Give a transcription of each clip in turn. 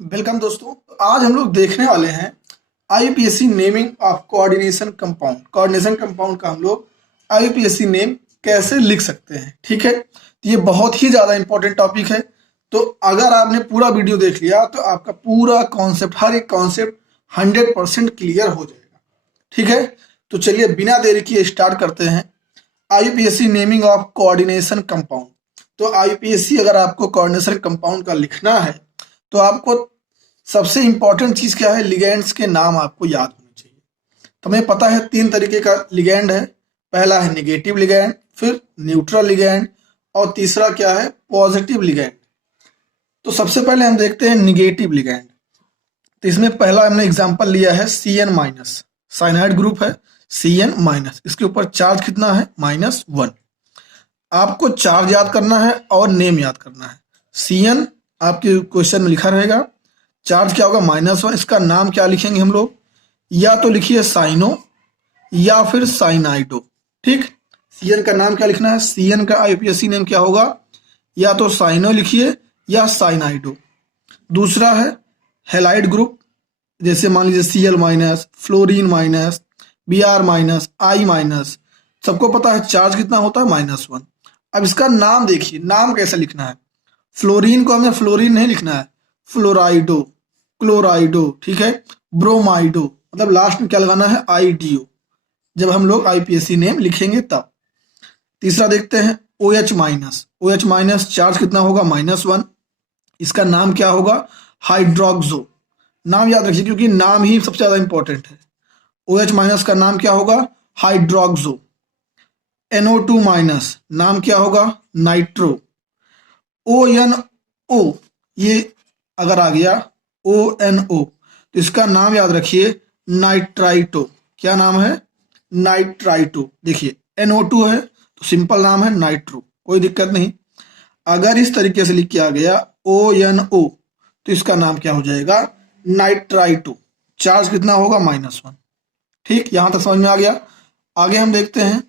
Welcome दोस्तों। आज हम लोग देखने वाले हैं IUPAC naming of coordination compound. Coordination compound का हम लोग आईयूपीएसी नेम कैसे लिख सकते हैं। ठीक है, तो ये बहुत ही ज़्यादा इंपॉर्टेंट टॉपिक है। तो अगर आपने पूरा वीडियो देख लिया तो आपका पूरा कॉन्सेप्ट, हर एक कॉन्सेप्ट 100% क्लियर हो जाएगा। ठीक है, तो चलिए बिना देरी किए स्टार्ट करते हैं। IUPAC naming of coordination compound. तो आईयूपीएसी अगर आपको कोऑर्डिनेशन कंपाउंड का लिखना है तो आपको सबसे इंपॉर्टेंट चीज क्या है, लिगेंड्स के नाम आपको याद होने चाहिए। तो हमें पता है 3 तरीके का लिगेंड है। पहला है नेगेटिव लिगेंड, फिर न्यूट्रल लिगेंड और तीसरा क्या है, पॉजिटिव लिगेंड। तो सबसे पहले हम देखते हैं नेगेटिव लिगेंड। तो इसमें पहला हमने एग्जांपल लिया है Cn-, साइनाइड ग्रुप है Cn-। इसके ऊपर चार्ज कितना है, -1। आपको चार्ज याद करना है और नेम याद करना है। Cn आपके क्वेश्चन में लिखा रहेगा, चार्ज क्या होगा, -1। इसका नाम क्या लिखेंगे हम लोग, या तो लिखिए साइनो या फिर साइनाइडो। ठीक, Cn का नाम क्या लिखना है, Cn का आईयूपीएसी नेम क्या होगा, या तो साइनो लिखिए या साइनाइडो। दूसरा है हेलाइड ग्रुप, जैसे मान लीजिए Cl-, फ्लोरीन-, Br-, I-। सबको पता है चार्ज कितना होता है, -1। अब इसका नाम देखिए, नाम कैसे लिखना है। फ्लोरीन को हमें फ्लोरीन नहीं लिखना है, फ्लोराइडो, क्लोराइडो। ठीक है, ब्रोमाइडो, मतलब लास्ट में क्या लगाना है, आईडीओ, जब हम लोग आईपीएसी नेम लिखेंगे तब। तीसरा देखते हैं OH-। OH- चार्ज कितना होगा, -1। इसका नाम क्या होगा, हाइड्रोक्सो। नाम याद रखिए क्योंकि नाम ही सबसे ज्यादा इंपॉर्टेंट है। OH- का नाम क्या होगा, हाइड्रोक्सो। NO2- नाम क्या होगा, नाइट्रो। ONO, ये अगर आ गया ONO तो इसका नाम याद रखिए, नाइट्राइटो। क्या नाम है, नाइट्राइटो। देखिए NO2 है तो सिंपल नाम है नाइट्रो, कोई दिक्कत नहीं। अगर इस तरीके से लिख के आ गया ONO तो इसका नाम क्या हो जाएगा, नाइट्राइटो। चार्ज कितना होगा, -1। ठीक, यहां तक समझ में आ गया। आगे हम देखते हैं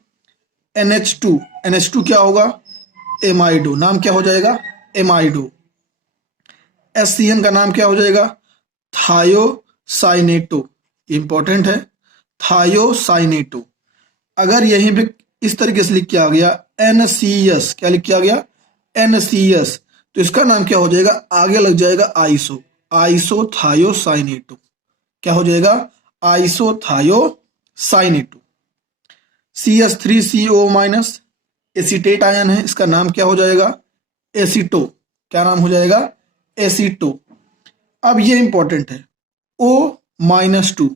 NH2। NH2 क्या होगा, एमाइडो। नाम क्या हो जाएगा, एमाइडो। SCN का नाम क्या हो जाएगा, थायोसाइनेटो। इंपॉर्टेंट है, थायोसाइनेटो। अगर यहीं पे इस तरीके से लिख के आ गया NCS, क्या लिख के आ गया, NCS, तो इसका नाम क्या हो जाएगा, आगे लग जाएगा आइसो, आइसोथायोसाइनेटो। क्या हो जाएगा, आइसोथायोसाइनेटो। CS3CO- एसीटेट आयन है, इसका नाम क्या हो जाएगा, एसीटो। क्या नाम हो जाएगा, एसीटो। अब ये इंपॉर्टेंट है, O-2।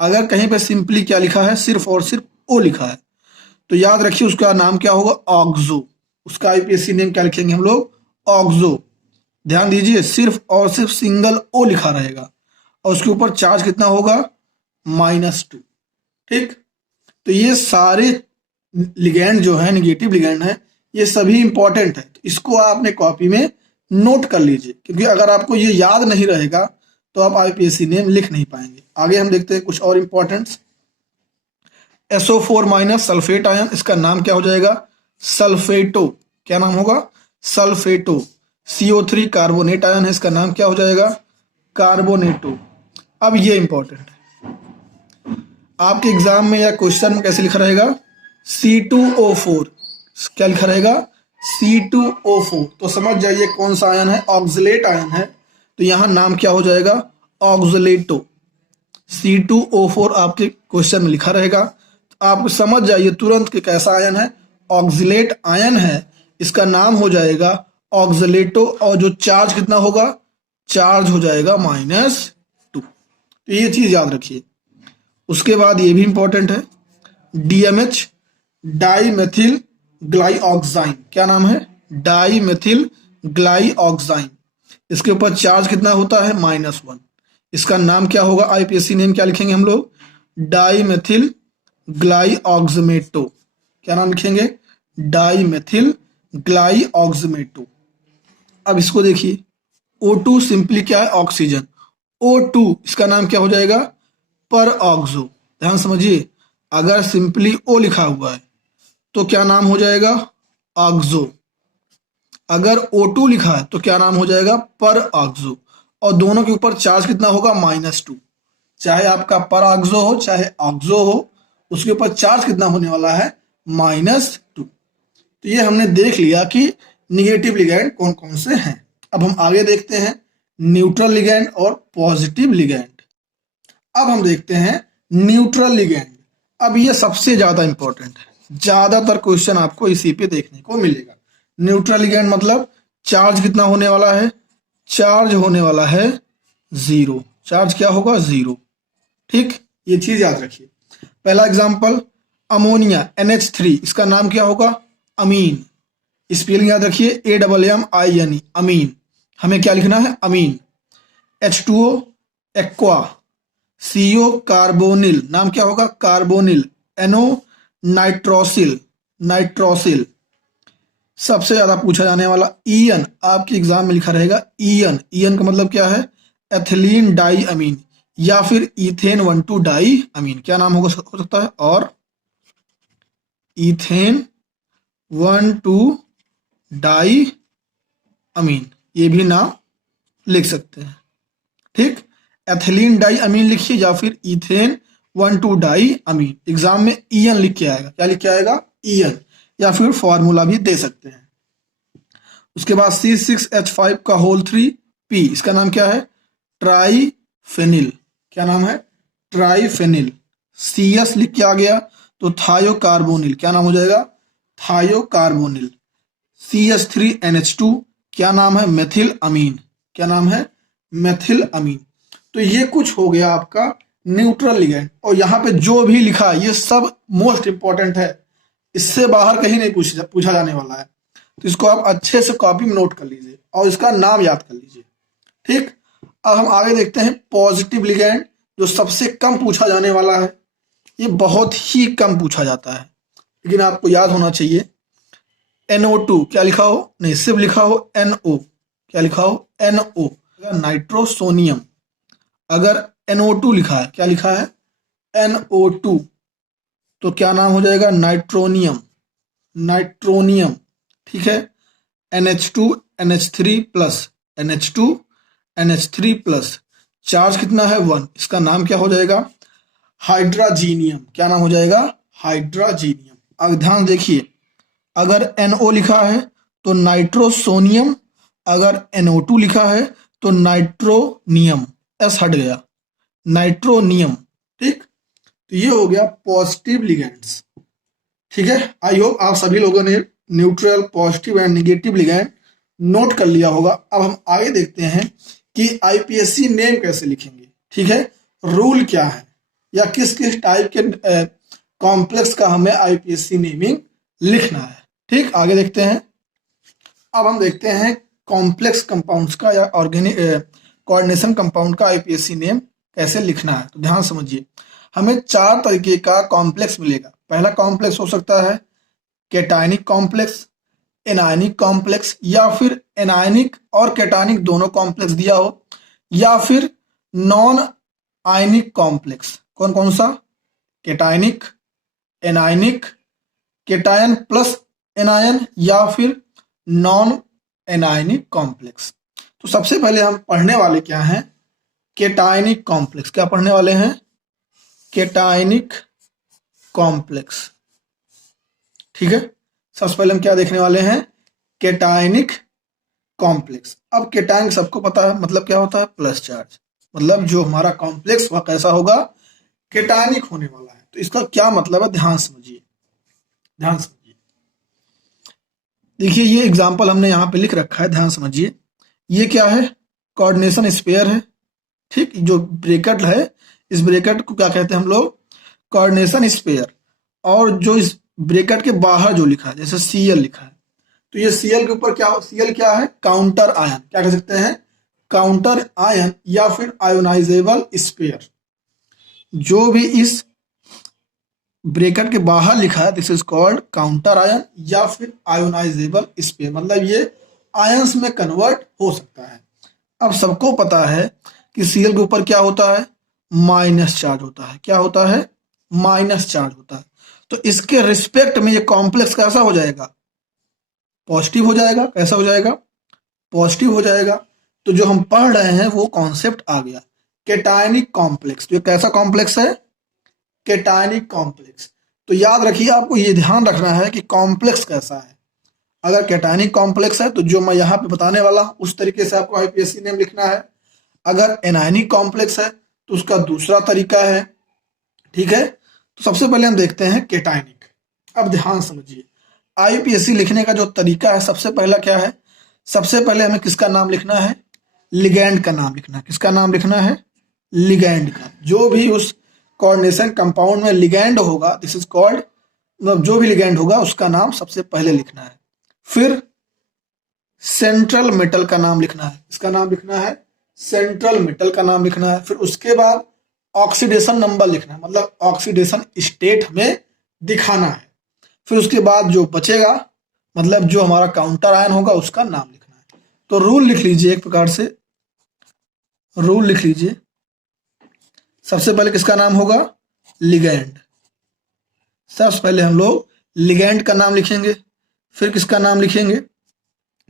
अगर कहीं पे सिंपली क्या लिखा है, सिर्फ और सिर्फ O लिखा है तो याद रखिए उसका नाम क्या होगा, ऑक्सो। उसका आईपीएसी नेम क्या लिखेंगे हम लोग, ऑक्सो। ध्यान दीजिए, सिर्फ और सिर्फ सिंगल O लिखा रहेगा और उसके ऊपर चार्ज कितना होगा, -2। ठीक, तो ये सारे लिगेंड जो है, नेगेटिव लिगेंड है, ये सभी इंपॉर्टेंट है। तो इसको आपने कॉपी में नोट कर लीजिए, क्योंकि अगर आपको ये याद नहीं रहेगा तो आप आईपीएसी नेम लिख नहीं पाएंगे। आगे हम देखते हैं कुछ और इंपॉर्टेंट्स। SO4- सल्फेट आयन, इसका नाम क्या हो जाएगा, सल्फेटो। क्या नाम होगा, सल्फेटो। CO3 कार्बोनेट आयन है, इसका नाम क्या हो जाएगा, कार्बोनेटो। अब ये इंपॉर्टेंट है, आपके एग्जाम में या क्वेश्चन में कैसे लिखा रहेगा, C2O4। क्या लिखा रहेगा, C2O4। तो समझ जाइए कौन सा आयन है, ऑक्सलेट आयन है। तो यहां नाम क्या हो जाएगा, ऑक्सलेटो। C2O4 आपके क्वेश्चन में लिखा रहेगा, तो आप समझ जाइए तुरंत कि कैसा आयन है, ऑक्सलेट आयन है। इसका नाम हो जाएगा ऑक्सलेटो और जो चार्ज कितना होगा, चार्ज हो जाएगा -2। तो ये चीज याद रखिए। उसके बाद ये भी इंपॉर्टेंट है, DMH, डाईमेथिल ग्लाइऑक्साइन। क्या नाम है, डाईमेथिल ग्लाइऑक्साइन। इसके ऊपर चार्ज कितना होता है, -1। इसका नाम क्या होगा, आईपीएसी नेम क्या लिखेंगे हम लोग, डाईमेथिल ग्लाइऑक्समेटो। क्या नाम लिखेंगे, डाईमेथिल ग्लाइऑक्समेटो। अब इसको देखिए, O2 सिंपली क्या है, ऑक्सीजन। O2 इसका नाम क्या हो जाएगा, पर ऑक्सो। ध्यान समझिए, अगर सिंपली O लिखा हुआ है तो क्या नाम हो जाएगा, ऑक्सो। अगर O2 लिखा है तो क्या नाम हो जाएगा, पर ऑक्सो। और दोनों के ऊपर चार्ज कितना होगा, -2। चाहे आपका पराक्सो हो चाहे ऑक्सो हो, उसके ऊपर चार्ज कितना होने वाला है, -2। तो ये हमने देख लिया कि निगेटिव लिगैंड कौन कौन से हैं। अब हम आगे देखते हैं न्यूट्रल लिगैंड और पॉजिटिव लिगैंड। अब हम देखते हैं न्यूट्रल लिगैंड। अब ये सबसे ज्यादा इंपॉर्टेंट है, ज्यादातर क्वेश्चन आपको इसी पे देखने को मिलेगा। न्यूट्रल लिगैंड मतलब चार्ज कितना होने वाला है, चार्ज होने वाला है 0। चार्ज क्या होगा, 0। ठीक, ये चीज याद रखिए। पहला एग्जांपल अमोनिया NH3, इसका नाम क्या होगा, अमीन। स्पेलिंग याद रखिए, AMMINE, अमीन। हमें क्या लिखना है, अमीन। H2O एक्वा, CO कार्बोनिल, नाम क्या होगा, कार्बोनिल। NO nitrosyl, nitrosyl. सबसे ज्यादा पूछा जाने वाला ईएन, आपके एग्जाम में लिखा रहेगा ईएन। ईएन का मतलब क्या है, एथिलीन डाई अमीन या फिर इथेन 1,2 डाई अमीन। क्या नाम हो सकता है, और इथेन 1,2 डाई अमीन, ये भी नाम लिख सकते हैं। ठीक, एथिलीन डाई अमीन लिखिए या फिर इथेन 1,2 डाई अमीन। एग्जाम में ईएन लिख के आएगा, क्या लिख के आएगा, ईएन, या फिर फॉर्मूला भी दे सकते हैं। उसके बाद C6H5 का होल 3P, इसका नाम क्या है, ट्राईफेनिल। क्या नाम है, ट्राईफेनिल। CS लिख के आ गया तो थायोकार्बोनिल, क्या नाम हो जाएगा, थायोकार्बोनिल। CH3NH2, क्या नाम है, मेथिल अमीन। क्या नाम है, मेथिल अमीन। तो ये कुछ हो गया आपका न्यूट्रल लिगैंड। और यहाँ पे जो भी लिखा है ये सब मोस्ट इंपॉर्टेंट है, इससे बाहर कहीं नहीं पूछा जाने वाला है। तो इसको आप अच्छे से कॉपी में नोट कर लीजिए और इसका नाम याद कर लीजिए। ठीक, अब हम आगे देखते हैं पॉजिटिव लिगैंड, जो सबसे कम पूछा जाने वाला है। ये बहुत ही कम पूछा जाता है, लेकिन आपको याद होना चाहिए। NO2 क्या लिखा हो, नहीं सिर्फ लिखा हो NO, क्या लिखा हो, NO। नाइट्रोसोनियम, अगर NO2 लिखा है, क्या लिखा है, NO2, तो क्या नाम हो जाएगा, नाइट्रोनियम, नाइट्रोनियम। ठीक है, NH2 NH3 plus, NH2 NH3 plus, charge कितना है, 1, इसका नाम क्या हो जाएगा, हाइड्राजीनियम। क्या नाम हो जाएगा, हाइड्राजीनियम। अब ध्यान देखिए, अगर NO लिखा है तो नाइट्रोसोनियम, अगर NO2 लिखा है तो नाइट्रोनियम, एस हट गया, नाइट्रोनियम। ठीक, तो ये हो गया पॉजिटिव लिगैंड्स। ठीक है, आई होप आप सभी लोगों ने neutral, positive and negative ligand note कर लिया होगा। अब हम आगे देखते हैं कि IPSC नेम कैसे लिखेंगे। ठीक है, रूल क्या है, या किस किस टाइप के कॉम्प्लेक्स का हमें IPSC नेमिंग लिखना है। ठीक, आगे देखते हैं। अब हम देखते हैं कॉम्प्लेक्स कंपाउंड्स का या ऑर्गेनिक कोऑर्डिनेशन कंपाउंड का IPSC नेम कैसे लिखना है। तो ध्यान समझिए, हमें 4 तरीके का कॉम्प्लेक्स मिलेगा। पहला कॉम्प्लेक्स हो सकता है कैटायनिक कॉम्प्लेक्स, एनायनिक कॉम्प्लेक्स, या फिर एनायनिक और कैटायनिक दोनों कॉम्प्लेक्स दिया हो, या फिर नॉन आयनिक कॉम्प्लेक्स। कौन कौन सा, cationic, anionic, cation plus anion, या फिर नॉन एनायनिक कॉम्प्लेक्स। तो सबसे पहले हम पढ़ने वाले क्या हैं, कैटायनिक कॉम्प्लेक्स। क्या पढ़ने वाले हैं, कैटायनिक कॉम्प्लेक्स। ठीक है, सबसे पहले हम क्या देखने वाले हैं, कैटायनिक कॉम्प्लेक्स। अब कैटायन सबको पता है मतलब क्या होता है, प्लस चार्ज। मतलब जो हमारा कॉम्प्लेक्स वह कैसा होगा, कैटायनिक होने वाला है। तो इसका क्या मतलब है, ध्यान समझिए, ध्यान समझिए। देखिए ये एग्जाम्पल हमने यहाँ पे लिख रखा है, ध्यान समझिए। ये क्या है, कोऑर्डिनेशन स्पेयर है। ठीक, जो ब्रैकेट है, इस ब्रैकेट को क्या कहते हैं हम लोग, कोऑर्डिनेशन स्पेयर। और जो इस ब्रैकेट के बाहर जो लिखा है, जैसे Cl लिखा है, तो ये Cl के ऊपर क्या, Cl क्या है, काउंटर आयन। क्या कह सकते हैं, काउंटर आयन, या फिर आयोनाइजेबल स्पेयर। जो भी इस ब्रैकेट के बाहर लिखा है, this is called counter ion या फिर आयोनाइजेबल स्पेयर। मतलब ये आयंस में कन्वर्ट हो सकता है। अब सबको पता है कि Cl के ऊपर क्या होता है, माइनस चार्ज होता है। क्या होता है, माइनस चार्ज होता है। तो इसके रिस्पेक्ट में ये कॉम्प्लेक्स कैसा हो जाएगा, पॉजिटिव हो जाएगा। कैसा हो जाएगा, पॉजिटिव हो जाएगा। तो जो हम पढ़ रहे हैं वो कॉन्सेप्ट आ गया, केटायनिक कॉम्प्लेक्स। तो ये कैसा कॉम्प्लेक्स है? केटायनिक कॉम्प्लेक्स। तो याद रखिए, आपको ये ध्यान रखना है कि कॉम्प्लेक्स कैसा है। अगर केटायनिक कॉम्प्लेक्स है तो जो मैं यहाँ पे बताने वाला हूँ उस तरीके से आपको आईपीएससी नेम लिखना है। अगर एनायनिक कॉम्प्लेक्स है तो उसका दूसरा तरीका है। ठीक है, तो सबसे पहले हम देखते हैं केटायनिक। अब ध्यान समझिए, आईपीएससी लिखने का जो तरीका है, सबसे पहला क्या है? सबसे पहले हमें किसका नाम लिखना है? लिगैंड का नाम लिखना है। किसका नाम लिखना है? लिगैंड का। जो भी उस कोऑर्डिनेशन कंपाउंड में लिगैंड होगा, दिस इज कॉल्ड, मतलब जो भी लिगैंड होगा उसका नाम सबसे पहले लिखना है। फिर सेंट्रल मेटल का नाम लिखना है। इसका नाम लिखना है सेंट्रल मेटल का नाम लिखना है। फिर उसके बाद ऑक्सीडेशन नंबर लिखना है, मतलब ऑक्सीडेशन स्टेट हमें दिखाना है। फिर उसके बाद जो बचेगा, मतलब जो हमारा काउंटर आयन होगा उसका नाम लिखना है। तो रूल लिख लीजिए, एक प्रकार से रूल लिख लीजिए। सबसे पहले किसका नाम होगा? लिगैंड। सबसे पहले हम लोग लिगैंड का नाम लिखेंगे। फिर किसका नाम लिखेंगे?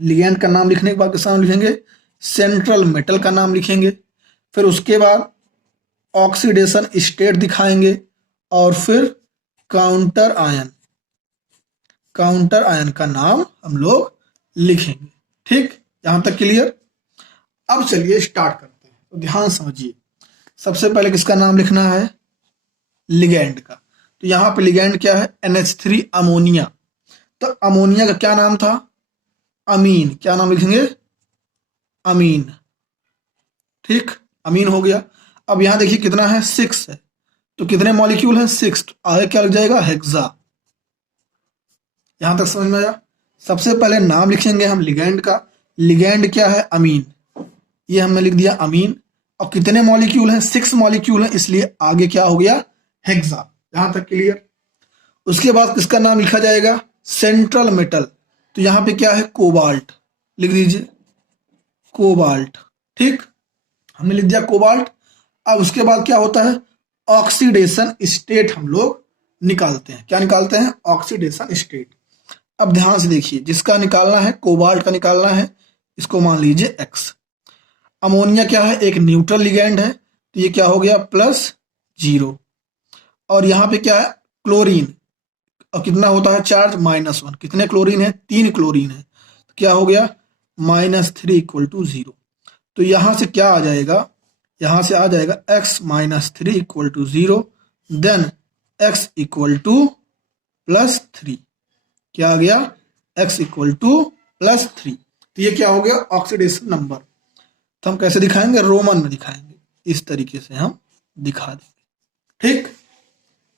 लिगैंड का नाम लिखने के बाद किसका नाम लिखेंगे? सेंट्रल मेटल का नाम लिखेंगे। फिर उसके बाद ऑक्सीडेशन स्टेट दिखाएंगे और फिर काउंटर आयन का नाम हम लोग लिखेंगे। ठीक, यहां तक क्लियर? अब चलिए स्टार्ट करते हैं। तो ध्यान समझिए, सबसे पहले किसका नाम लिखना है? लिगैंड का। तो यहां पे लिगैंड क्या है? NH3 ammonia. तो अमोनिया का क्या नाम था? अमीन। क्या नाम लिखेंगे? अमीन। ठीक, अमीन हो गया। अब यहां देखिए कितना है? 6 है। तो कितने मॉलिक्यूल हैं? 6। आगे क्या लग जाएगा? हेक्सा। यहां तक समझ में आया? सबसे पहले नाम लिखेंगे हम लिगैंड का। लिगैंड क्या है? अमीन। ये हमने लिख दिया अमीन। और कितने मॉलिक्यूल हैं? 6 मॉलिक्यूल हैं, इसलिए आगे क्या हो गया? हेक्सा। यहां तक क्लियर? उसके बाद किसका नाम लिखा जाएगा? Central metal. तो यहां पे क्या है? कोबाल्ट। लिख दीजिए कोबाल्ट। ठीक, हमने लिख दिया कोबाल्ट। अब उसके बाद क्या होता है? ऑक्सीडेशन स्टेट हम लोग निकालते हैं। क्या निकालते हैं? Oxidation state. अब ध्यान से देखिए, जिसका निकालना है कोबाल्ट का निकालना है, इसको मान लीजिए X। अमोनिया क्या है? एक न्यूट्रल लिगैंड है, तो ये क्या हो गया? +0। और यहाँ पे क्या है? क्लोरीन। और कितना होता है चार्ज? -1। कितने क्लोरीन है? 3 क्लोरीन है। तो क्या हो गया? -3 = 0। तो यहां से क्या आ जाएगा? यहां से आ जाएगा x - 3 = 0, देन x = +3। क्या आ गया? x = +3। तो ये क्या हो गया? Oxidation number. तो हम कैसे दिखाएंगे? रोमन में दिखाएंगे। इस तरीके से हम दिखा देंगे। ठीक,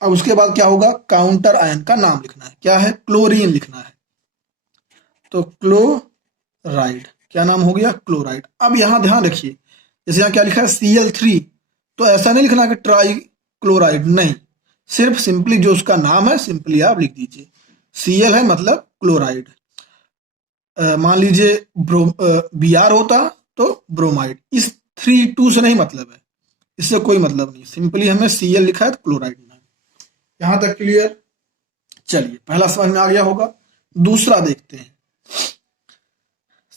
अब उसके बाद क्या होगा? काउंटर आयन का नाम लिखना है। क्या है? क्लोरीन लिखना है। तो क्लोराइड। क्या नाम हो गया? क्लोराइड। अब यहां ध्यान रखिए, जैसे यहाँ क्या लिखा है? Cl3। तो ऐसा नहीं लिखना कि ट्राई क्लोराइड, नहीं, सिर्फ सिंपली जो उसका नाम है सिंपली आप लिख दीजिए। Cl है मतलब क्लोराइड। मान लीजिए Br होता तो ब्रोमाइड। इस 3 2 से नहीं मतलब है, इससे कोई मतलब नहीं, सिंपली हमने Cl लिखा है तो क्लोराइड नाम। यहां तक क्लियर? चलिए, पहला समझ में आ गया होगा। दूसरा देखते हैं।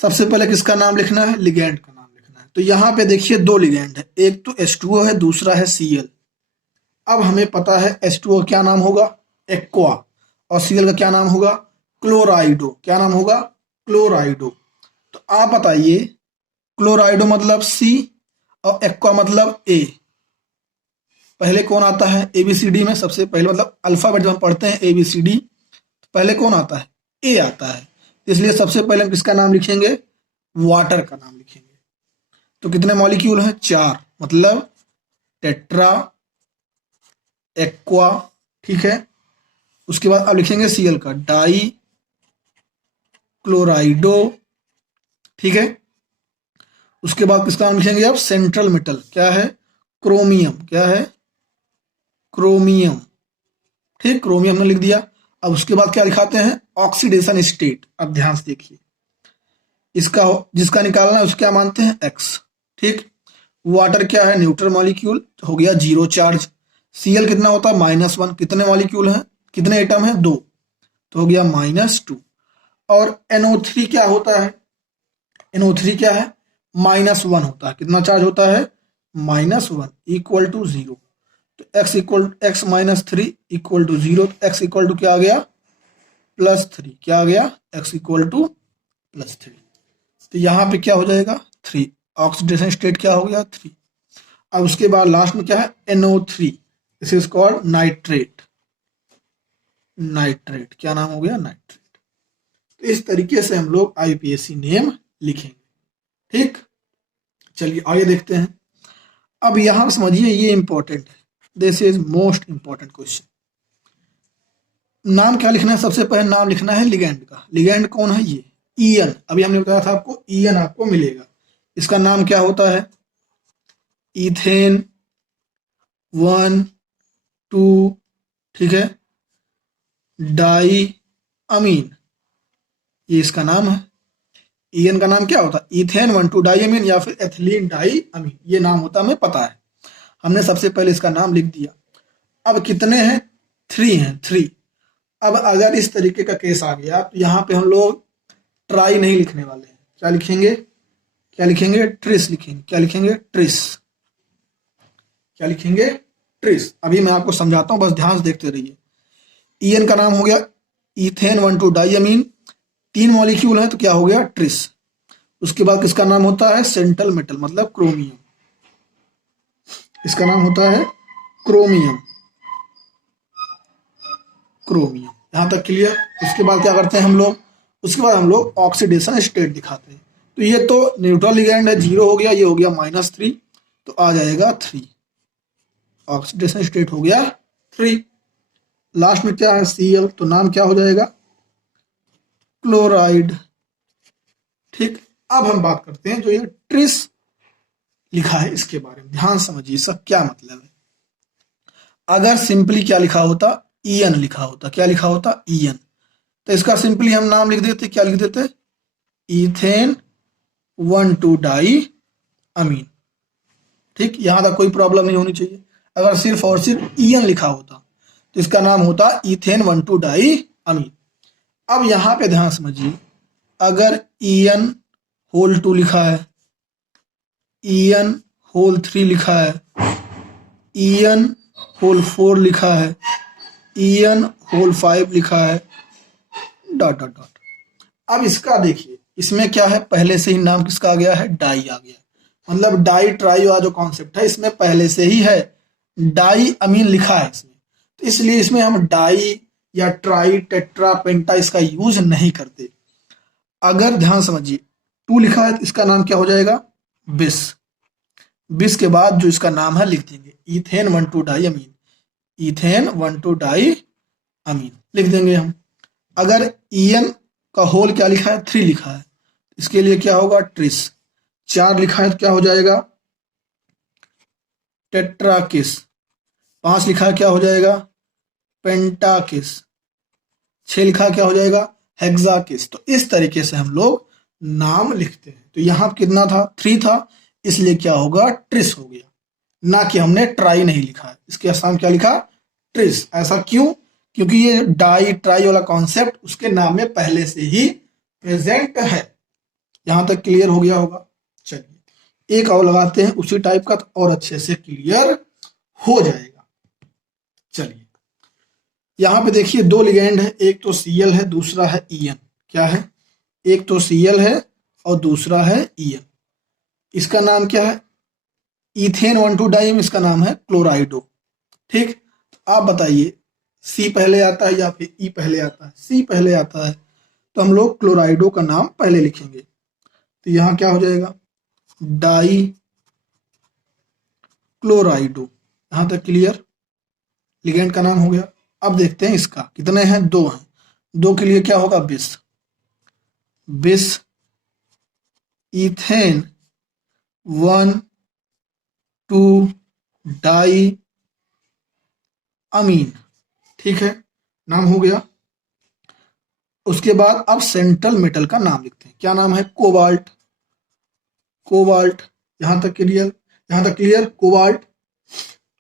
सबसे पहले किसका नाम लिखना है? लिगैंड का नाम लिखना है। तो यहां पे देखिए 2 लिगैंड है, एक तो H2O है, दूसरा है Cl। अब हमें पता है H2O क्या नाम होगा? एक्वा। और Cl का क्या नाम होगा? क्लोराइडो। क्या नाम होगा? क्लोराइडो। तो आप बताइए, क्लोराइडो मतलब C और एक्वा मतलब A, पहले कौन आता है? ABCD में सबसे पहले, मतलब अल्फाबेट जब हम पढ़ते हैं ABCD, पहले कौन आता है? A आता है। इसलिए सबसे पहले हम किसका नाम लिखेंगे? वाटर का नाम लिखेंगे। तो कितने मॉलिक्यूल हैं? 4, मतलब टेट्रा एक्वा। ठीक है, उसके बाद अब लिखेंगे Cl का, डाई क्लोराइडो। ठीक है, उसके बाद किसका नाम लिखेंगे? अब सेंट्रल मेटल। क्या है? क्रोमियम। क्या है? क्रोमियम। ठीक, क्रोमियम ने लिख दिया। अब उसके बाद क्या लिखाते हैं? Oxidation state. अब ध्यान से देखिए, इसका जिसका निकालना है उसको क्या मानते हैं? X। ठीक, वाटर क्या है? न्यूट्रल मॉलिक्यूल, हो गया 0 चार्ज। Cl कितना होता है? -1। कितने मॉलिक्यूल हैं? कितने एटम हैं? 2, तो हो गया -2। और NO3 क्या होता है? NO3 क्या है? -1 होता है। कितना चार्ज होता है? -1 इक्वल टू 0। तो x -3 इक्वल टू 0। तो x इक्वल टू क्या आ गया? +3। क्या आ गया? x equal to +3। तो यहाँ पे क्या हो जाएगा? 3। ऑक्सीडेशन स्टेट क्या हो गया? 3। अब उसके बाद लास्ट में क्या है? NO3। This is called nitrate. Nitrate क्या नाम हो गया? नाइट्रेट। तो इस तरीके से हम लोग IUPAC नेम लिखेंगे। ठीक, चलिए आगे देखते हैं। अब यहां समझिए, ये इंपॉर्टेंट है, this is most important question. नाम क्या लिखना है? सबसे पहले नाम लिखना है लिगेंड का। लिगेंड कौन है? ये ईएन। अभी हमने बताया था आपको, ईएन आपको मिलेगा। इसका नाम क्या होता है? इथेन 1 2, ठीक है, डाई अमीन, ये इसका नाम है। ईएन का नाम क्या होता है? इथेन 1 2 डाई अमीन, या फिर एथिलीन डाई अमीन, ये नाम होता है, हमें पता है। हमने सबसे पहले इसका नाम लिख दिया। अब कितने हैं? 3 हैं, 3। अब अगर इस तरीके का केस आ गया तो यहाँ पे हम लोग ट्राई नहीं लिखने वाले हैं। क्या लिखेंगे? क्या लिखेंगे? ट्रिस लिखेंगे। क्या लिखेंगे? ट्रिस। क्या लिखेंगे? ट्रिस। अभी मैं आपको समझाता हूँ, बस ध्यान से देखते रहिए। ईएन का नाम हो गया इथेन 1 2 डाई अमीन। 3 मॉलिक्यूल है तो क्या हो गया? ट्रिस। उसके बाद किसका नाम होता है? सेंट्रल मेटल, मतलब क्रोमियम। इसका नाम होता है क्रोमियम। क्रोमियम, यहां तक क्लियर? उसके बाद क्या करते हैं हम लोग? उसके बाद हम लोग ऑक्सीडेशन स्टेट दिखाते हैं। तो ये तो न्यूट्रल लिगेंड है, 0 हो गया, ये हो गया -3, तो आ जाएगा 3। ऑक्सीडेशन स्टेट हो गया 3। लास्ट में क्या है? Cl, तो नाम क्या हो जाएगा? क्लोराइड। ठीक, अब हम बात करते हैं जो ये ट्रिस लिखा है इसके बारे में। ध्यान समझिए इसका क्या मतलब है। अगर सिंपली क्या लिखा होता? ईएन लिखा होता। क्या लिखा होता? ईएन। तो इसका सिंपली हम नाम लिख देते। क्या लिख देते? इथेन 1 2 डाई अमीन। ठीक, यहां तक कोई प्रॉब्लम नहीं होनी चाहिए। अगर सिर्फ और सिर्फ ईएन लिखा होता तो इसका नाम होता इथेन 1 2 डाई अमीन। अब यहां पे ध्यान समझिए, अगर ईएन होल 2 लिखा है, ईएन होल 3 लिखा है, ईएन होल 4 लिखा है, ईएन होल 5 लिखा है, डॉट डॉट डॉट। अब इसका देखिए, इसमें क्या है? पहले से ही नाम किसका आ गया है? डाई आ गया। मतलब डाई ट्राई वाला जो कॉन्सेप्ट है इसमें पहले से ही है, डाई अमीन लिखा है इसमें। तो इसलिए इसमें हम डाई या ट्राई टेट्रा पेंटा इसका यूज नहीं करते। अगर ध्यान समझिए 2 लिखा है तो इसका नाम क्या हो जाएगा? बिस। बिस के बाद जो इसका नाम है लिख देंगे इथेन 1 2 डाई अमीन। इथेन 1 2 डाई अमीन लिख देंगे हम। अगर ईएन का होल क्या लिखा है? 3 लिखा है, इसके लिए क्या होगा? ट्रिस। 4 लिखा है तो क्या हो जाएगा? टेट्राकिस। 5 लिखा है क्या हो जाएगा? पेंटाकिस। 6 लिखा क्या हो जाएगा? हेक्साकिस। तो इस तरीके से हम लोग नाम लिखते हैं। तो यहाँ कितना था? 3 था, इसलिए क्या होगा? ट्रिस हो गया। ना कि हमने ट्राई नहीं लिखा है, इसके साथ क्या लिखा? ट्रिस। ऐसा क्यों? क्योंकि ये डाई ट्राई वाला कॉन्सेप्ट उसके नाम में पहले से ही प्रेजेंट है। यहां तक क्लियर हो गया होगा। चलिए एक और लगाते हैं उसी टाइप का, तो और अच्छे से क्लियर हो जाएगा। चलिए यहां पे देखिए 2 लिगेंड है, एक तो Cl है, दूसरा है En। क्या है? एक तो Cl है और दूसरा है En। इसका नाम क्या है? इथेन 1 2 डाई, इसका नाम है क्लोराइडो। ठीक, तो आप बताइए C पहले आता है या फिर E पहले आता है? C पहले आता है, तो हम लोग क्लोराइडो का नाम पहले लिखेंगे। तो यहां क्या हो जाएगा? डाई क्लोराइडो। यहां तक क्लियर? लिगेंड का नाम हो गया। अब देखते हैं इसका कितने हैं? 2 हैं। 2 के लिए क्या होगा? बिस। बिस इथेन 1 2 डाई अमीन। ठीक है, नाम हो गया। उसके बाद अब सेंट्रल मेटल का नाम लिखते हैं। क्या नाम है? कोबाल्ट। कोबाल्ट। यहां तक क्लियर? यहां तक क्लियर? कोबाल्ट।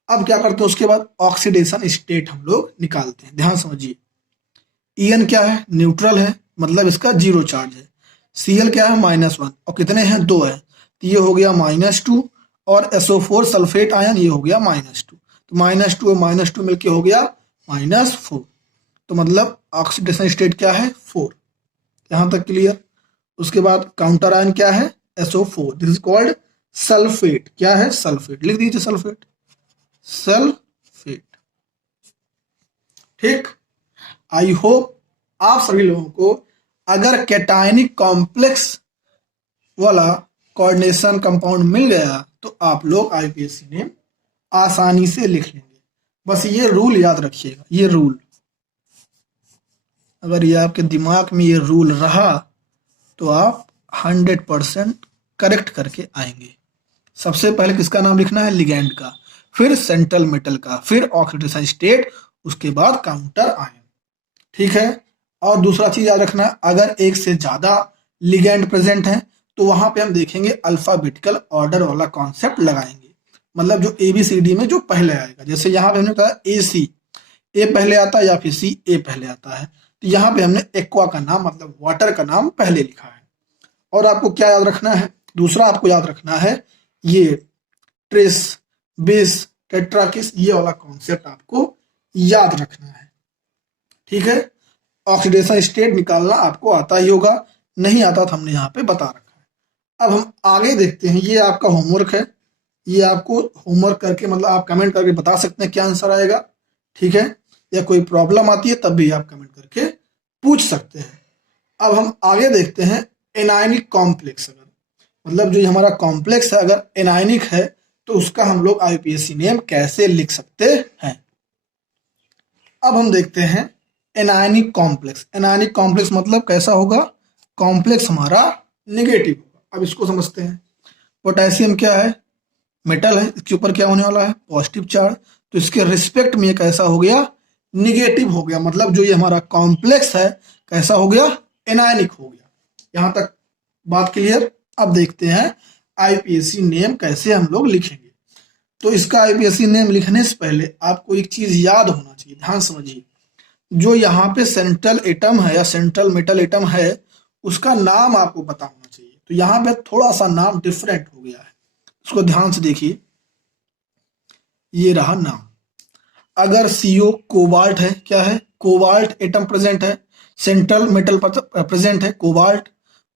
अब क्या करते हैं? उसके बाद ऑक्सीडेशन स्टेट हम लोग निकालते हैं। ध्यान समझिए, ईएन क्या है? न्यूट्रल है, मतलब इसका 0 चार्ज है। Cl क्या है? -1, और कितने हैं? 2 है। तो ये हो गया -2 और SO4 सल्फेट आयन ये हो गया -2, तो -2 और -2 मिलके हो गया -4, तो मतलब ऑक्सीडेशन स्टेट क्या है 4, यहाँ तक क्लियर। उसके बाद काउंटर आयन क्या है SO4, this is called sulphate, क्या है सल्फेट, लिख दीजिए सल्फेट, सल्फेट। ठीक, आई होप आप सभी लोगों को अगर कैटायनिक कॉम्प्लेक्स वाला कोऑर्डिनेशन कंपाउंड मिल गया तो आप लोग आईपीएससी नेम आसानी से लिख लेंगे। बस ये रूल याद रखिएगा, ये रूल, अगर ये आपके दिमाग में ये रूल रहा तो आप 100% करेक्ट करके आएंगे। सबसे पहले किसका नाम लिखना है, लिगैंड का, फिर सेंट्रल मेटल का, फिर ऑक्सीडेशन स्टेट, उसके बाद काउंटर आयन। ठीक है, और दूसरा चीज याद रखना, अगर एक से ज्यादा लिगैंड प्रेजेंट है तो वहां पे हम देखेंगे अल्फाबेटिकल ऑर्डर वाला कॉन्सेप्ट लगाएंगे, मतलब जो ABCD में जो पहले आएगा, जैसे यहाँ पे हमने बताया AC, ए पहले आता है या फिर C ए पहले आता है, तो यहाँ पे हमने एक्वा का नाम मतलब वाटर का नाम पहले लिखा है। और आपको क्या याद रखना है, दूसरा आपको याद रखना है ये ट्रेस, बेस, टेट्राकिस, ये वाला कॉन्सेप्ट आपको याद रखना है। ठीक है, ऑक्सीडेशन स्टेट निकालना आपको आता ही होगा, नहीं आता तो हमने यहाँ पे बता रखा है। अब हम आगे देखते हैं, ये आपका होमवर्क है, ये आपको होमवर्क करके मतलब आप कमेंट करके बता सकते हैं क्या आंसर आएगा। ठीक है, या कोई प्रॉब्लम आती है तब भी आप कमेंट करके पूछ सकते हैं। अब हम आगे देखते हैं एनायनिक कॉम्प्लेक्स, अगर मतलब जो हमारा कॉम्प्लेक्स है अगर एनायनिक है तो उसका हम लोग आईपीएससी नेम कैसे लिख सकते हैं। अब हम देखते हैं एनायनिक कॉम्प्लेक्स। एनायनिक कॉम्प्लेक्स मतलब कैसा होगा, कॉम्प्लेक्स हमारा निगेटिव होगा। अब इसको समझते हैं, पोटेशियम क्या है, मेटल है, इसके ऊपर क्या होने वाला है पॉजिटिव चार्ज, तो इसके रिस्पेक्ट में कैसा हो गया निगेटिव हो गया, मतलब जो ये हमारा कॉम्प्लेक्स है कैसा हो गया एनायनिक हो गया। यहां तक बात क्लियर। अब देखते हैं आईपीएससी नेम कैसे हम लोग लिखेंगे। तो इसका आईपीएससी नेम लिखने से पहले आपको एक चीज याद होना चाहिए, ध्यान समझिए, जो यहाँ पे सेंट्रल एटम है या सेंट्रल मेटल एटम है उसका नाम आपको पता होना चाहिए। तो यहाँ पे थोड़ा सा नाम डिफरेंट हो गया है, उसको ध्यान से देखिए, ये रहा नाम। अगर CO कोबाल्ट है, क्या है कोबाल्ट एटम प्रेजेंट है, सेंट्रल मेटल प्रेजेंट है कोबाल्ट,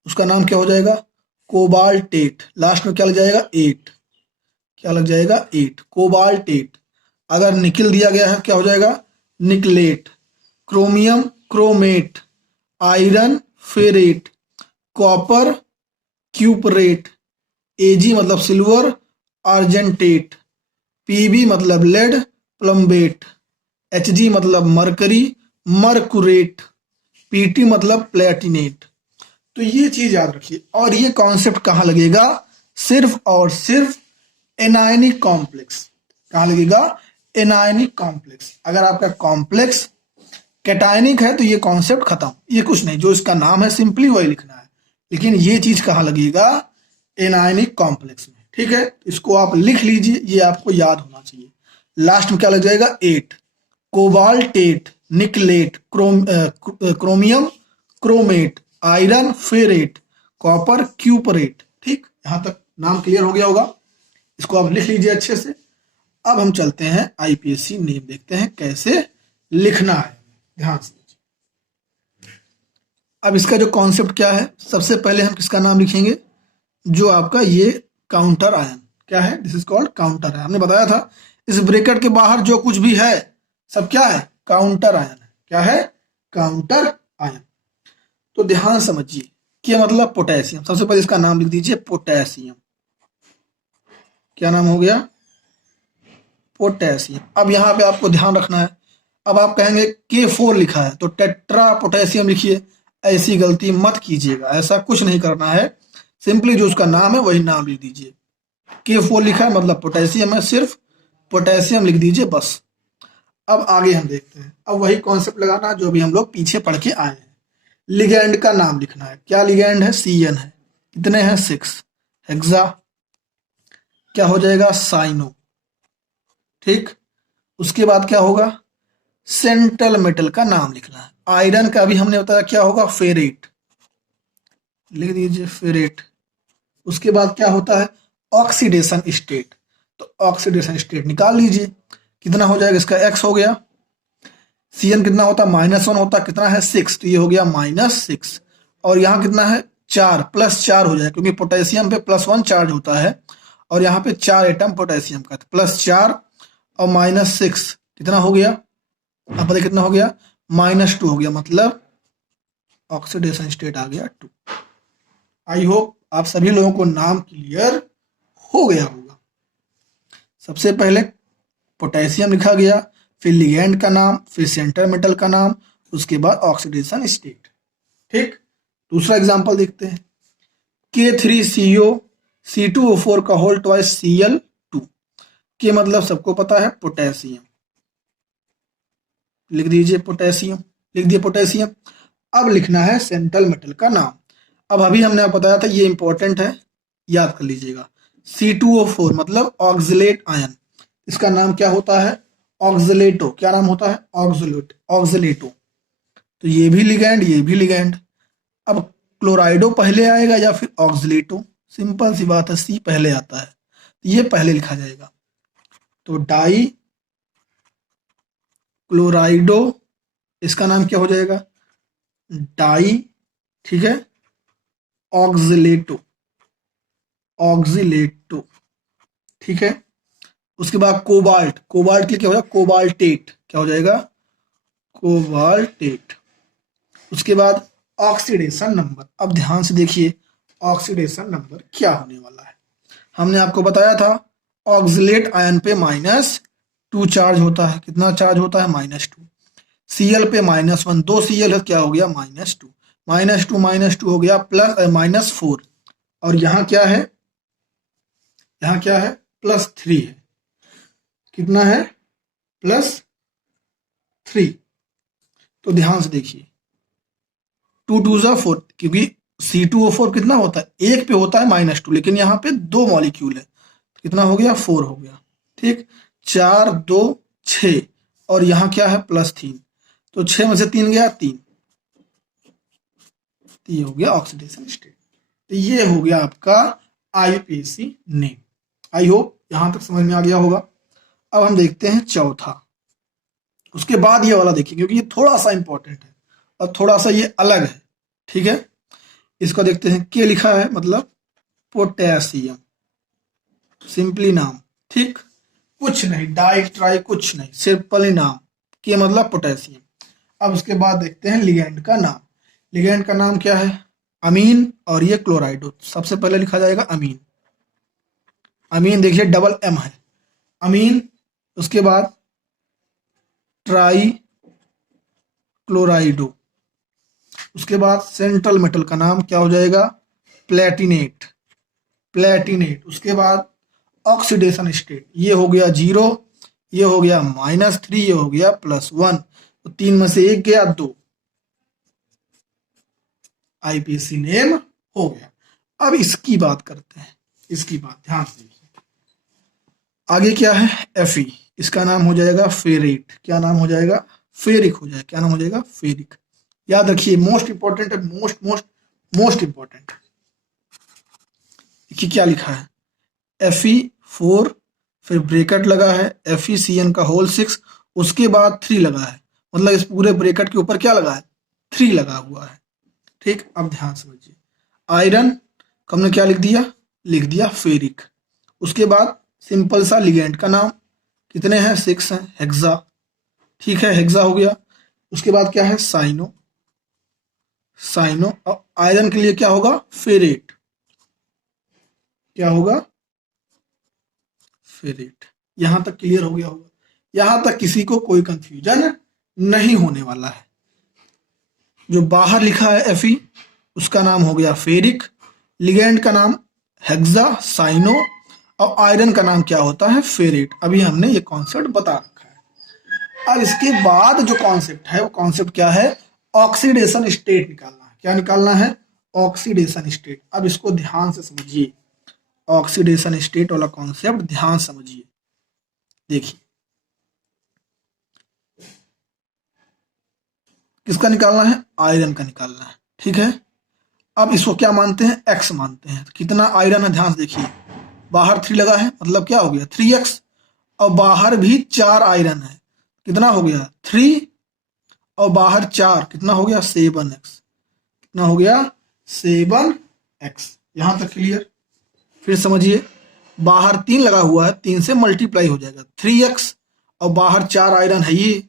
उसका नाम क्या हो जाएगा कोबाल्टेट, लास्ट में क्या लग जाएगा 8, क्या लग जाएगा 8, कोबाल्टेट। अगर निकिल दिया गया है क्या हो जाएगा nickelate, chromium chromate, iron ferrate, copper cuprate, Ag मतलब सिल्वर आर्जेंटेट, Pb मतलब लेड प्लम्बेट, Hg मतलब मरकरी मरकुरेट, Pt मतलब प्लेटिनेट। तो ये चीज याद रखिए, और ये कॉन्सेप्ट कहाँ लगेगा, सिर्फ और सिर्फ एनायनिक कॉम्प्लेक्स। कहाँ लगेगा एनायनिक कॉम्प्लेक्स। अगर आपका कॉम्प्लेक्स कैटायनिक है तो ये कॉन्सेप्ट खत्म, ये कुछ नहीं, जो इसका नाम है सिंपली वही लिखना है, लेकिन ये चीज कहाँ लगेगा एनायनिक कॉम्प्लेक्स में। ठीक है, इसको आप लिख लीजिए, ये आपको याद होना चाहिए। लास्ट में क्या लग जाएगा 8, cobaltate nickelate chromium chromate iron ferrate copper cuprate. ठीक, यहां तक नाम क्लियर हो गया होगा, इसको आप लिख लीजिए अच्छे से। अब हम चलते हैं आईपीएससी नेम देखते हैं कैसे लिखना है, ध्यान से। अब इसका जो कॉन्सेप्ट क्या है, सबसे पहले हम किसका नाम लिखेंगे, जो आपका ये काउंटर आयन क्या है, this is called counter ion. हमने बताया था इस ब्रैकेट के बाहर जो कुछ भी है सब क्या है काउंटर आयन है, क्या है काउंटर आयन। तो ध्यान समझिए कि मतलब पोटेशियम, सबसे पहले इसका नाम लिख दीजिए पोटेशियम, क्या नाम हो गया पोटेशियम। अब यहाँ पे आपको ध्यान रखना है, अब आप कहेंगे K4 लिखा है तो टेट्रा पोटेशियम लिखिए, ऐसी गलती मत कीजिएगा, ऐसा कुछ नहीं करना है, सिंपली जो उसका नाम है वही नाम लिख दीजिए। K4 लिखा है मतलब पोटेशियम है, सिर्फ पोटेशियम लिख दीजिए बस। अब आगे हम देखते हैं, अब वही कॉन्सेप्ट लगाना जो भी हम लोग पीछे पढ़ के आए हैं। लिगैंड का नाम लिखना है, क्या लिगैंड है CN है, कितने हैं 6, हेक्सा, क्या हो जाएगा साइनो। ठीक, उसके बाद क्या होगा सेंट्रल मेटल का नाम लिखना है। आयरन का भी हमने बताया क्या होगा फेरेट, लिख दीजिए फेरेट। उसके बाद क्या होता है, ऑक्सीडेशन स्टेट। तो ऑक्सीडेशन स्टेट निकाल लीजिए, कितना हो जाएगा, इसका x हो गया, Cn कितना होता है, -1 होता है, कितना है 6, तो ये हो गया -6, और यहाँ कितना है 4, +4 हो जाएगा क्योंकि पोटेशियम पे +1 चार्ज होता है, और यहाँ पे 4 एटम पोटेशियम का, तो +4 और -6 कितना हो गया, अब बताइए कितना हो गया, -2 हो गया, मतलब ऑक्सीडेशन स्टेट आ गया 2। आई होप आप सभी लोगों को नाम क्लियर हो गया होगा। सबसे पहले पोटेशियम लिखा गया, फिर लिगेंड का नाम, फिर सेंटर मेटल का नाम, उसके बाद ऑक्सीडेशन स्टेट। ठीक, दूसरा एग्जांपल देखते हैं, K3CO C2O4 का होल ट्वाइस Cl2। के मतलब सबको पता है पोटेशियम, लिख दीजिए पोटेशियम, लिख दिए पोटेशियम। अब लिखना है सेंट्रल मेटल का नाम। अब अभी हमने आपको बताया था, ये इंपॉर्टेंट है, याद कर लीजिएगा। C2O4 मतलब ऑक्सलेट आयन, इसका नाम क्या होता है, ऑक्सलेटो। क्या नाम होता है, ऑक्सलेटो। तो ये भी लिगैंड, ये भी लिगैंड। अब क्लोराइडो पहले आएगा या फिर ऑक्सलेटो, सिंपल सी बात है, सी पहले आता है, तो ये पहले लिखा जाएगा। तो डाई क्लोराइडो, इसका नाम क्या हो जाएगा, डाई, ठीक है, ऑक्सलेटो, ऑक्सिलेटो, ठीक है। उसके बाद कोबाल्ट, कोबाल्ट के लिए क्या हो जाएगा, कोबाल्टेट, क्या हो जाएगा, कोबाल्टेट। उसके बाद ऑक्सीडेशन नंबर। अब ध्यान से देखिए ऑक्सीडेशन नंबर क्या होने वाला है। हमने आपको बताया था ऑक्सलेट आयन पे -2 चार्ज होता है, कितना चार्ज होता है, -2। Cl पे -1, 2 Cl है, क्या हो गया, -2, -2 हो गया +4, और यहाँ क्या है, यहाँ क्या है, +3 है, कितना है, +3। तो ध्यान से देखिए 2 2 जा 4, क्योंकि C2O4 कितना होता है, एक पे होता है -2, लेकिन यहाँ पे 2 मॉलिक्यूल है, कितना हो गया, 4 हो गया। ठीक, 4 2 6, और यहाँ क्या है, +3, तो 6 में से 3 गया 3, तो ये हो गया ऑक्सीडेशन स्टेट। तो ये हो गया आपका IUPAC नेम। आई होप यहां तक समझ में आ गया होगा। अब हम देखते हैं चौथा, उसके बाद ये वाला देखिए, क्योंकि ये थोड़ा सा इंपॉर्टेंट है और थोड़ा सा ये अलग है, ठीक है। इसको देखते हैं, के लिखा है मतलब पोटेशियम, सिंपली नाम, ठीक, कुछ नहीं, डाई ट्राई कुछ नहीं, सिंपली नाम, के मतलब पोटेशियम। अब उसके बाद देखते हैं लिगेंड का नाम। लिगेंड का नाम क्या है, अमीन, और ये क्लोराइडो। सबसे पहले लिखा जाएगा अमीन, अमीन देखिए डबल M है, अमीन। उसके बाद ट्राई क्लोराइडो। उसके बाद सेंट्रल मेटल का नाम क्या हो जाएगा, प्लेटिनेट, प्लेटिनेट। उसके बाद ऑक्सीडेशन स्टेट, ये हो गया 0, ये हो गया -3, ये हो गया +1, तो 3 में से 1 गया 2, IUPAC नेम हो गया। अब इसकी बात करते हैं, इसकी बात ध्यान से देखिए, आगे क्या है, Fe, इसका नाम हो जाएगा फेरेट। क्या नाम हो जाएगा, फेरिक हो जाएगा। क्या नाम हो जाएगा, फेरिक। याद रखिए, मोस्ट इंपॉर्टेंट है, मोस्ट मोस्ट मोस्ट इंपॉर्टेंट। देखिए क्या लिखा है, Fe4, फिर ब्रेकेट लगा है, FeCN का होल 6, उसके बाद 3 लगा है, मतलब इस पूरे ब्रेकेट के ऊपर क्या लगा है, 3 लगा हुआ है। ठीक, अब ध्यान समझिए, आयरन को हमने क्या लिख दिया, लिख दिया फेरिक। उसके बाद सिंपल सा लिगेंड का नाम, कितने हैं, 6 हैं, हेक्सा, ठीक है, हेक्सा हो गया। उसके बाद क्या है, साइनो, साइनो। और आयरन के लिए क्या होगा, फेरेट, क्या होगा, फेरेट। यहां तक क्लियर हो गया होगा, यहां तक किसी को कोई कंफ्यूजन नहीं होने वाला है। जो बाहर लिखा है Fe, उसका नाम हो गया फेरिक, लिगेंड का नाम हेक्सा, साइनो, और आयरन का नाम क्या होता है, फेरेट। अभी हमने ये कॉन्सेप्ट बता रखा है। अब इसके बाद जो कॉन्सेप्ट है, वो कॉन्सेप्ट क्या है, ऑक्सीडेशन स्टेट निकालना है। क्या निकालना है, ऑक्सीडेशन स्टेट। अब इसको ध्यान से समझिए, ऑक्सीडेशन स्टेट वाला कॉन्सेप्ट ध्यान समझिए। देखिए किसका निकालना है, आयरन का निकालना है, ठीक है। अब इसको क्या मानते हैं, x मानते हैं। कितना आयरन है ध्यान से देखिए, बाहर 3 लगा है मतलब क्या हो गया 3x, और बाहर भी 4 आयरन है, कितना हो गया 3, और बाहर 4 कितना हो गया 7x, कितना हो गया 7x। यहां तक क्लियर। फिर समझिए, बाहर 3 लगा हुआ है, 3 से मल्टीप्लाई हो जाएगा 3x, और बाहर 4 आयरन है ये,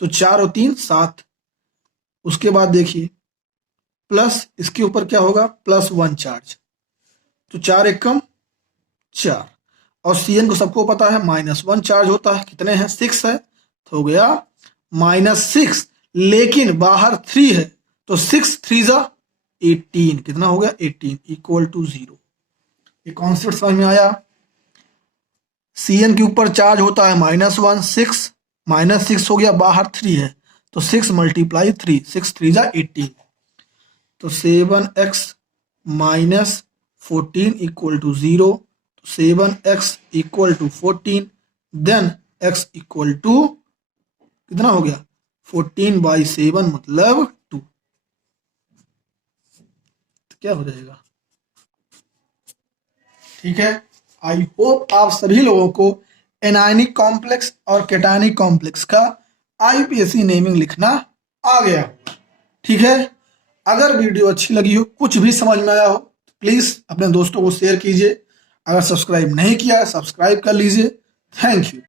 तो 4 और 3 7। उसके बाद देखिए प्लस इसके ऊपर क्या होगा +1 चार्ज, तो 4 एक कम 4, और Cn को सबको पता है -1 चार्ज होता है, कितने हैं 6 है, तो हो गया -6। लेकिन बाहर 3 है, तो 6 3 जा 18, कितना हो गया 18 इक्वल टू 0। ये कॉन्सेप्ट समझ में आया। Cn के ऊपर चार्ज होता है -1, 6 हो गया, बाहर 3 है, तो 6 × 3, 6 3 जा 18, तो 7x -14 इक्वल टू 0, तो 7x equal to 14, then x equal to कितना हो गया 14/7 मतलब 2, तो क्या हो जाएगा। ठीक है, आई होप आप सभी लोगों को एनायनिक कॉम्प्लेक्स और कैटायनिक कॉम्प्लेक्स का आईपीएससी नेमिंग लिखना आ गया होगा। ठीक है, अगर वीडियो अच्छी लगी हो, कुछ भी समझ में आया हो, तो प्लीज अपने दोस्तों को शेयर कीजिए। अगर सब्सक्राइब नहीं किया है सब्सक्राइब कर लीजिए। Thank you.